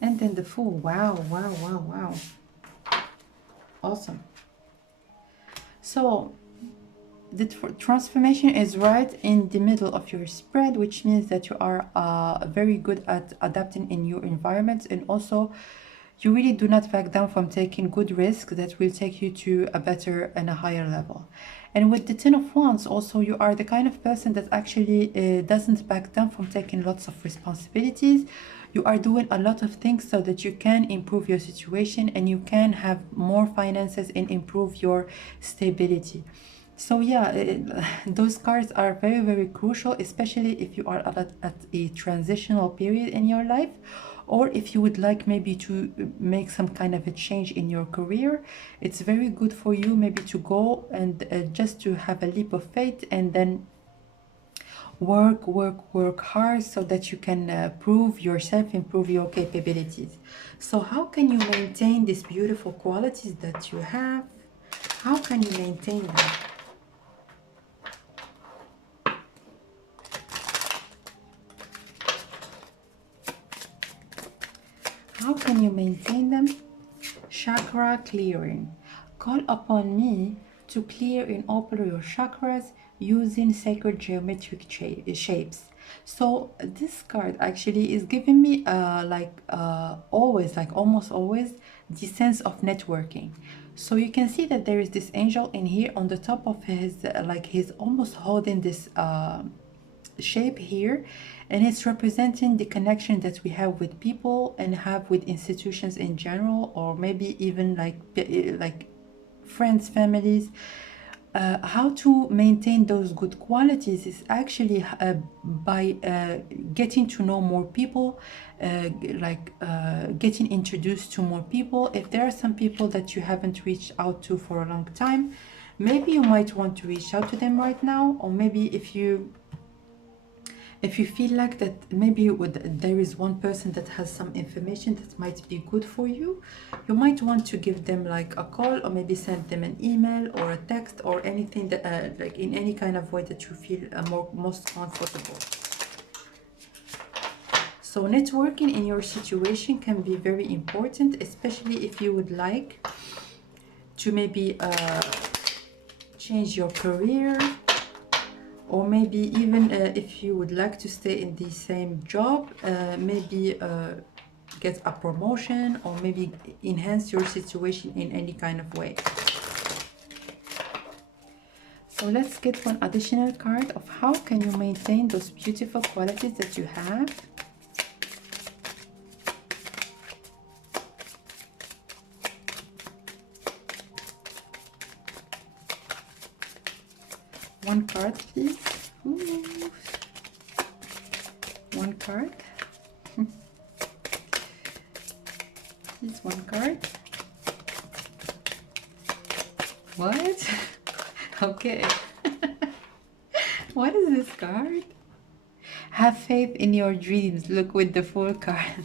and then the Fool. Wow, wow, wow, wow. Awesome. So the transformation is right in the middle of your spread, which means that you are very good at adapting in your environment, and also You really do not back down from taking good risks that will take you to a better and a higher level. And with the Ten of Wands, also, you are the kind of person that actually doesn't back down from taking lots of responsibilities. You are doing a lot of things so that you can improve your situation and you can have more finances and improve your stability. So yeah, those cards are very, very crucial, especially if you are at a transitional period in your life, or if you would like maybe to make some kind of a change in your career. It's very good for you maybe to go and just to have a leap of faith and then work hard so that you can prove yourself, improve your capabilities. So how can you maintain these beautiful qualities that you have? How can you maintain them? How can you maintain them? Chakra clearing. Call upon me to clear and open your chakras using sacred geometric shapes. So this card actually is giving me always, like almost always, the sense of networking. So you can see that there is this angel in here on the top of his, like he's almost holding this shape here, and it's representing the connection that we have with people and have with institutions in general, or maybe even like friends, families. How to maintain those good qualities is actually by getting to know more people, getting introduced to more people. If there are some people that you haven't reached out to for a long time, maybe you might want to reach out to them right now. Or maybe if you feel like that maybe there is one person that has some information that might be good for you, you might want to give them like a call, or maybe send them an email or a text or anything that like in any kind of way that you feel most comfortable. So networking in your situation can be very important, especially if you would like to maybe change your career, or maybe even if you would like to stay in the same job, maybe get a promotion, or maybe enhance your situation in any kind of way. So let's get one additional card of how can you maintain those beautiful qualities that you have. One card, please. Ooh. One card. Please, one card. What? Okay. What is this card? Have faith in your dreams. Look, with the Fool card.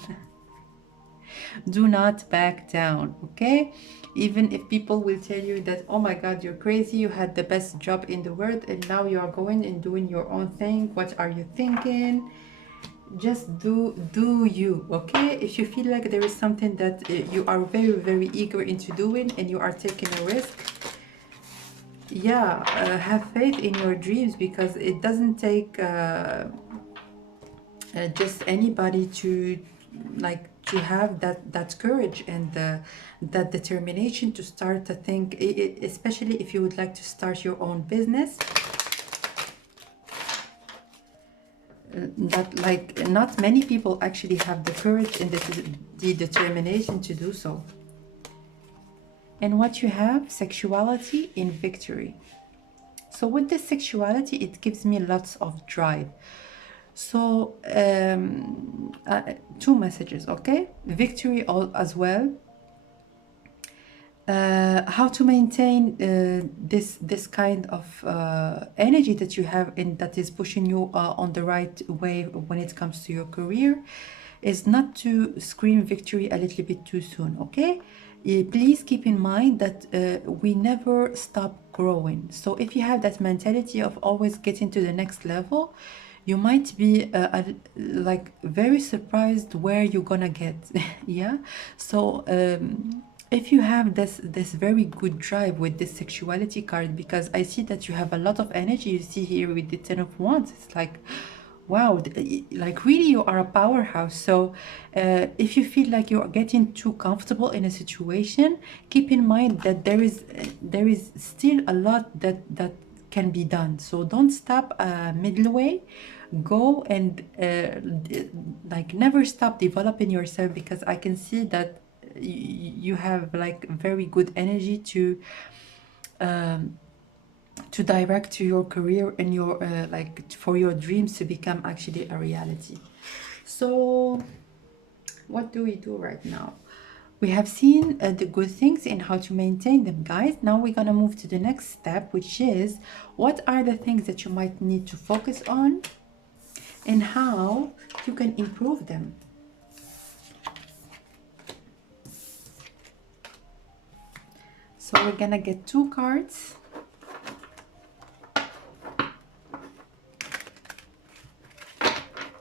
Do not back down, okay? Even if people will tell you that, oh my god, you're crazy, you had the best job in the world and now you are going and doing your own thing, what are you thinking? Just do you, okay? If you feel like there is something that you are very, very eager into doing and you are taking a risk, yeah, have faith in your dreams, because it doesn't take just anybody to to have that courage and that determination to start to think, especially if you would like to start your own business. That not many people actually have the courage and the determination to do so. And what you have, sexuality in victory. So with this sexuality, it gives me lots of drive. So two messages, okay? Victory as well. How to maintain this kind of energy that you have and that is pushing you on the right way when it comes to your career is not to scream victory a little bit too soon, okay? Please keep in mind that we never stop growing. So if you have that mentality of always getting to the next level, you might be very surprised where you're gonna get. Yeah. So if you have this very good drive with this sexuality card, because I see that you have a lot of energy. You see here with the Ten of Wands, it's like, wow, like really you are a powerhouse. So if you feel like you're getting too comfortable in a situation, keep in mind that there is still a lot that can be done. So don't stop middle way. Go and like never stop developing yourself, because I can see that you have like very good energy um, to direct to your career and your like for your dreams to become actually a reality. So what do we do right now? We have seen the good things and how to maintain them, guys. Now we're gonna move to the next step, which is what are the things that you might need to focus on and how you can improve them. So we're gonna get 2 cards.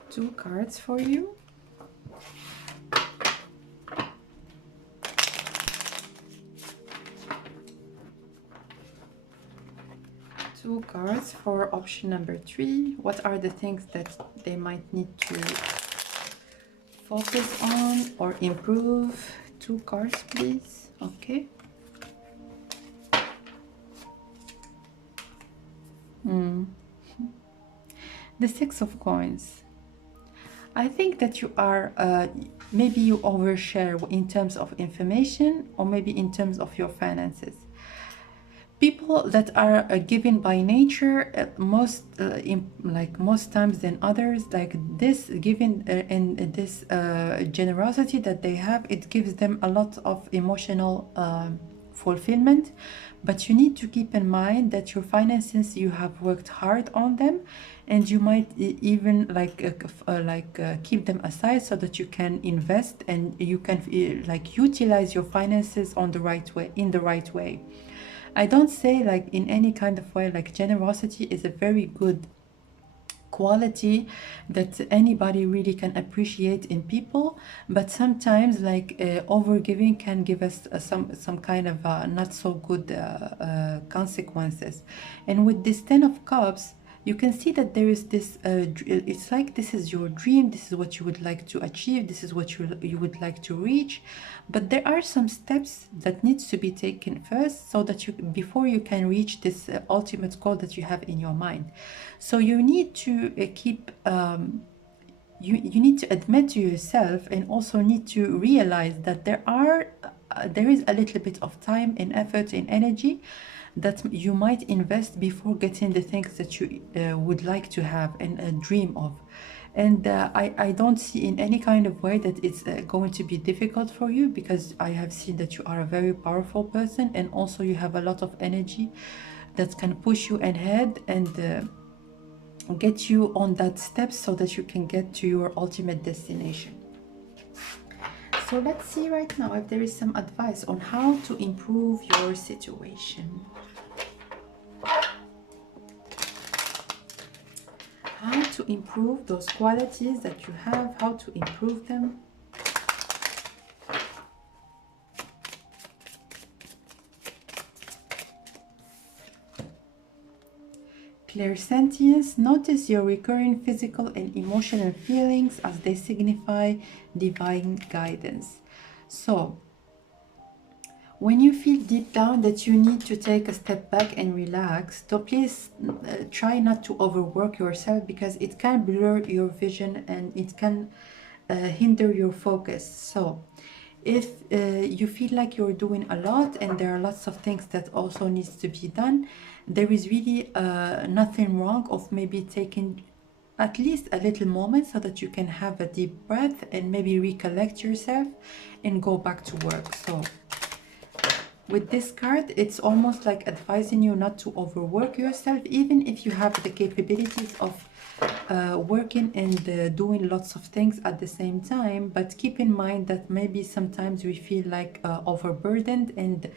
Two cards for you. Two cards for option number 3. What are the things that they might need to focus on or improve? 2 cards, please. Okay. The 6 of Coins. I think that you are, maybe you overshare in terms of information or maybe in terms of your finances. People that are given by nature, like most times than others, like this given and this generosity that they have, it gives them a lot of emotional fulfillment. But you need to keep in mind that your finances, you have worked hard on them, and you might even keep them aside so that you can invest and you can like utilize your finances on the right way, in the right way. I don't say like in any kind of way, like generosity is a very good quality that anybody really can appreciate in people, but sometimes like overgiving can give us some kind of not so good consequences. And with this 10 of Cups, you can see that there is this it's like this is your dream, this is what you would like to achieve, this is what you would like to reach, but there are some steps that needs to be taken first so that you, before you can reach this ultimate goal that you have in your mind. So you need to keep you need to admit to yourself and also need to realize that there is a little bit of time and effort and energy that you might invest before getting the things that you would like to have and dream of. And I don't see in any kind of way that it's going to be difficult for you, because I have seen that you are a very powerful person, and also you have a lot of energy that can push you ahead and get you on that step so that you can get to your ultimate destination. So let's see right now if there is some advice on how to improve your situation. How to improve those qualities that you have, how to improve them. Clairsentience. Notice your recurring physical and emotional feelings as they signify divine guidance. So when you feel deep down that you need to take a step back and relax, so please try not to overwork yourself, because it can blur your vision and it can hinder your focus. So if you feel like you're doing a lot and there are lots of things that also needs to be done, there is really nothing wrong of maybe taking at least a little moment so that you can have a deep breath and maybe recollect yourself and go back to work. So with this card, it's almost like advising you not to overwork yourself, even if you have the capabilities of working and doing lots of things at the same time. But keep in mind that maybe sometimes we feel like overburdened, and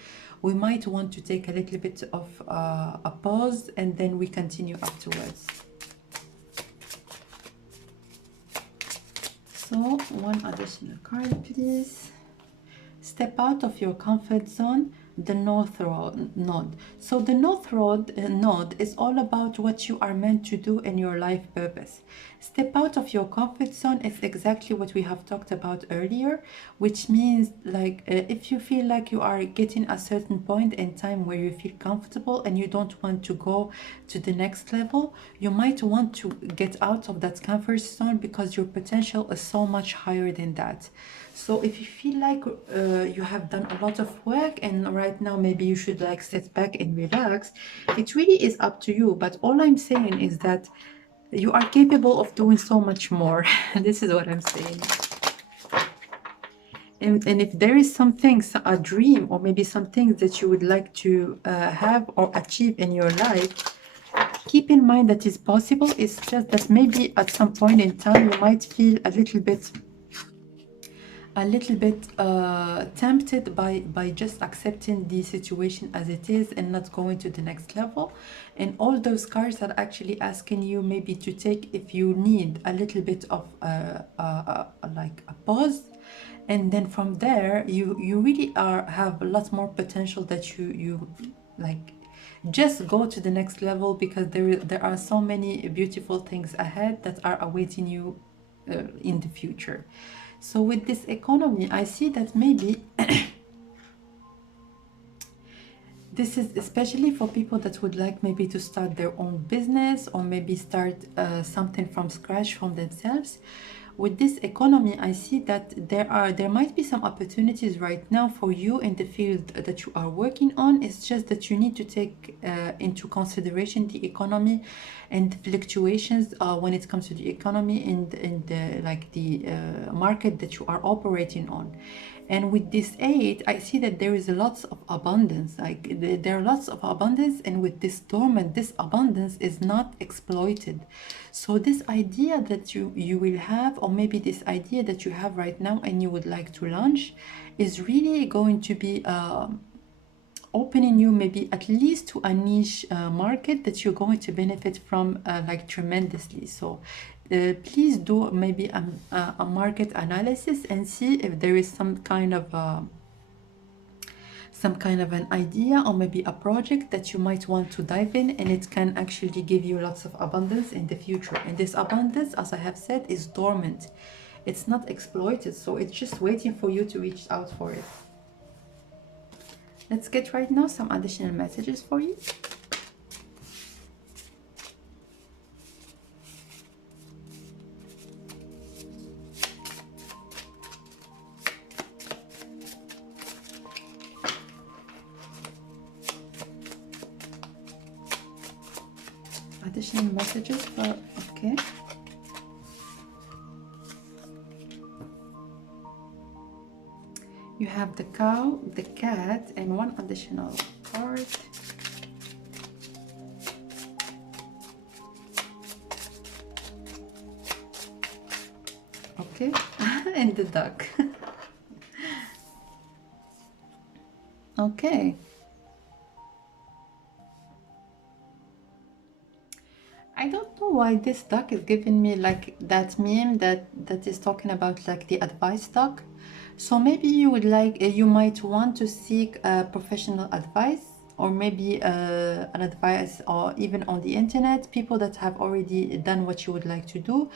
we might want to take a little bit of a pause, and then we continue afterwards. So one additional card, please. Step out of your comfort zone the node. So the node is all about what you are meant to do in your life purpose. Step out of your comfort zone is exactly what we have talked about earlier, which means like if you feel like you are getting a certain point in time where you feel comfortable and you don't want to go to the next level, you might want to get out of that comfort zone because your potential is so much higher than that. So if you feel like you have done a lot of work and right now maybe you should like sit back and relax, it really is up to you. But all I'm saying is that you are capable of doing so much more. This is what I'm saying. And if there is something, a dream, or maybe some things that you would like to have or achieve in your life, keep in mind that it's possible. It's just that maybe at some point in time you might feel a little bit tempted by just accepting the situation as it is and not going to the next level. And all those cards are actually asking you maybe to take, if you need, a little bit of like a pause, and then from there you really have a lot more potential that you like just go to the next level, because there are so many beautiful things ahead that are awaiting you in the future. So with this economy, I see that maybe this is especially for people that would like maybe to start their own business, or maybe start something from scratch from themselves. With this economy, I see that there might be some opportunities right now for you in the field that you are working on. It's just that you need to take into consideration the economy and the fluctuations when it comes to the economy and the like the market that you are operating on. And with this 8, I see that there is lots of abundance. Like there are lots of abundance, and with this dormant, this abundance is not exploited. So this idea that you will have, or maybe this idea that you have right now and you would like to launch, is really going to be opening you maybe at least to a niche market that you're going to benefit from like tremendously. So please do maybe a market analysis and see if there is some kind of an idea, or maybe a project that you might want to dive in, and it can actually give you lots of abundance in the future. And this abundance, as I have said, is dormant. It's not exploited, so it's just waiting for you to reach out for it. Let's get right now some additional messages for you. Additional messages for, okay. You have the cow, the cat, and one additional card. Okay, and the duck. Okay. I don't know why this duck is giving me like that meme that is talking about like the advice duck. So maybe you would like, you might want to seek professional advice, or maybe an advice, or even on the internet, people that have already done what you would like to do.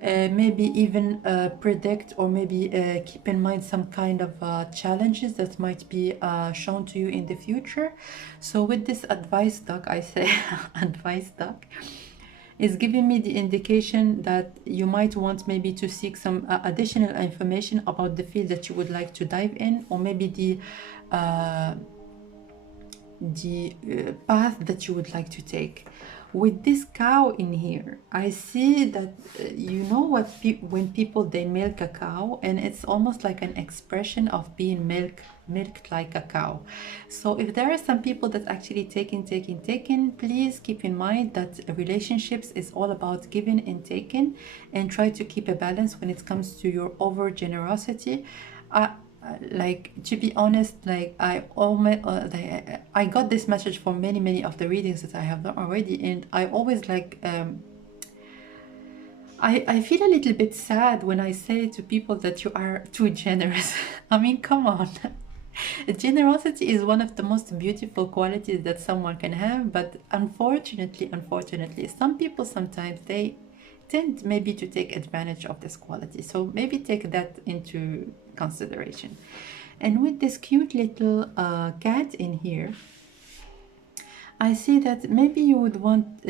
Maybe even predict, or maybe keep in mind some kind of challenges that might be shown to you in the future. So with this advice duck, I say advice duck is giving me the indication that you might want maybe to seek some additional information about the field that you would like to dive in, or maybe the path that you would like to take. With this cow in here, I see that you know what, when people they milk a cow, and it's almost like an expression of being milked like a cow. So if there are some people that actually taking, please keep in mind that relationships is all about giving and taking, and try to keep a balance when it comes to your over generosity. Like, to be honest, like I got this message from many of the readings that I have done already, and I always like I feel a little bit sad when I say to people that you are too generous. I mean, come on. Generosity is one of the most beautiful qualities that someone can have, but unfortunately, some people sometimes they tend maybe to take advantage of this quality. So maybe take that into consideration. And with this cute little cat in here, I see that maybe you would want,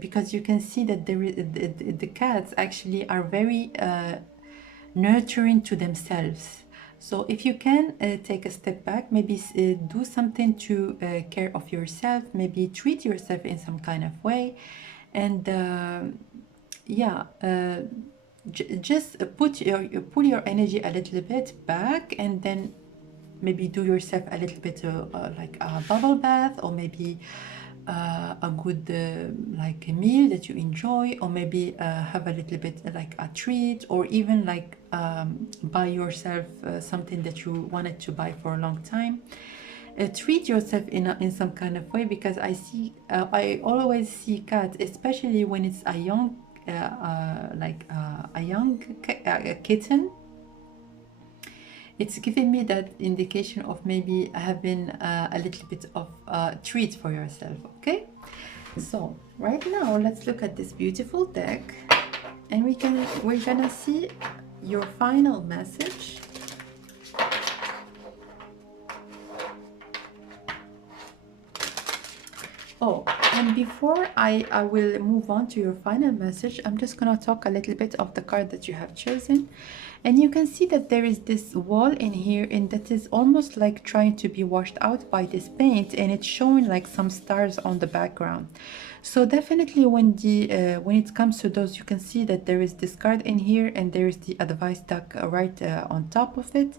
because you can see that the cats actually are very nurturing to themselves. So if you can take a step back, maybe do something to care of yourself, maybe treat yourself in some kind of way, and yeah, just pull your energy a little bit back, and then maybe do yourself a little bit like a bubble bath, or maybe a good like a meal that you enjoy, or maybe have a little bit like a treat, or even like buy yourself something that you wanted to buy for a long time. Treat yourself in some kind of way, because I always see cats, especially when it's a young a young kitten. It's giving me that indication of maybe having a little bit of treat for yourself. Okay, so right now let's look at this beautiful deck, and we're gonna see your final message. Oh, and before I will move on to your final message, I'm just gonna talk a little bit of the card that you have chosen. And you can see that there is this wall in here, and that is almost like trying to be washed out by this paint, and it's showing like some stars on the background. So definitely when it comes to those, you can see that there is this card in here, and there is the advice deck right on top of it.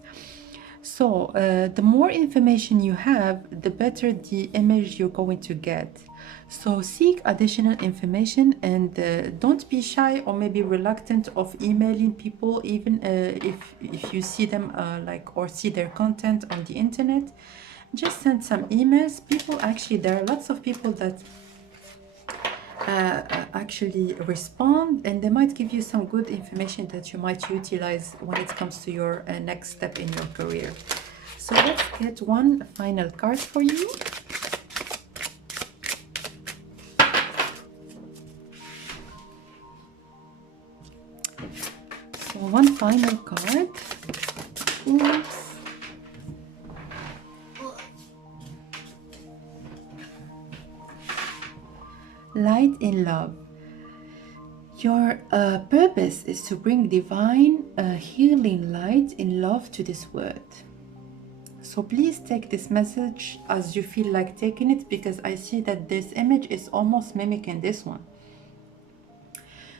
So the more information you have, the better the image you're going to get. So seek additional information, and don't be shy or maybe reluctant of emailing people, even if you see them like, or see their content on the internet. Just send some emails. People actually, there are lots of people that actually respond, and they might give you some good information that you might utilize when it comes to your next step in your career. So let's get one final card for you. So one final card. Oops. Light in love. Your purpose is to bring divine healing light in love to this world. So please take this message as you feel like taking it, because I see that this image is almost mimicking this one.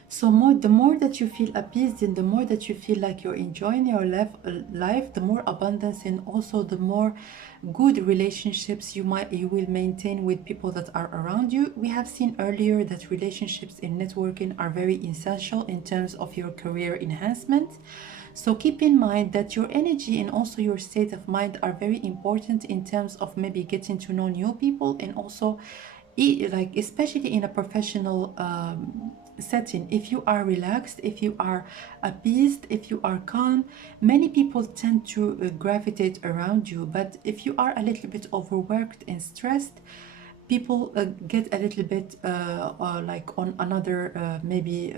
So the more that you feel appeased, and the more that you feel like you're enjoying your life, the more abundance, and also the more good relationships you will maintain with people that are around you. We have seen earlier that relationships in networking are very essential in terms of your career enhancement. So keep in mind that your energy and also your state of mind are very important in terms of maybe getting to know new people, and also like especially in a professional setting. If you are relaxed, if you are appeased, if you are calm, many people tend to gravitate around you. But if you are a little bit overworked and stressed, people get a little bit like on another maybe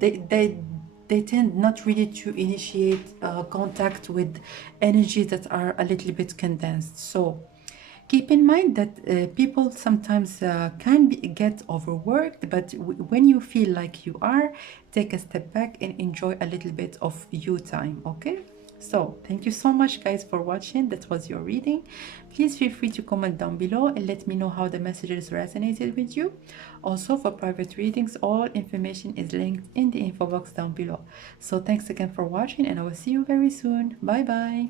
they tend not really to initiate contact with energies that are a little bit condensed. So keep in mind that people sometimes can get overworked, but when you feel like you are, take a step back and enjoy a little bit of you time. Okay, so thank you so much guys for watching. That was your reading. Please feel free to comment down below and let me know how the messages resonated with you. Also, for private readings, all information is linked in the info box down below. So thanks again for watching, and I will see you very soon. Bye bye.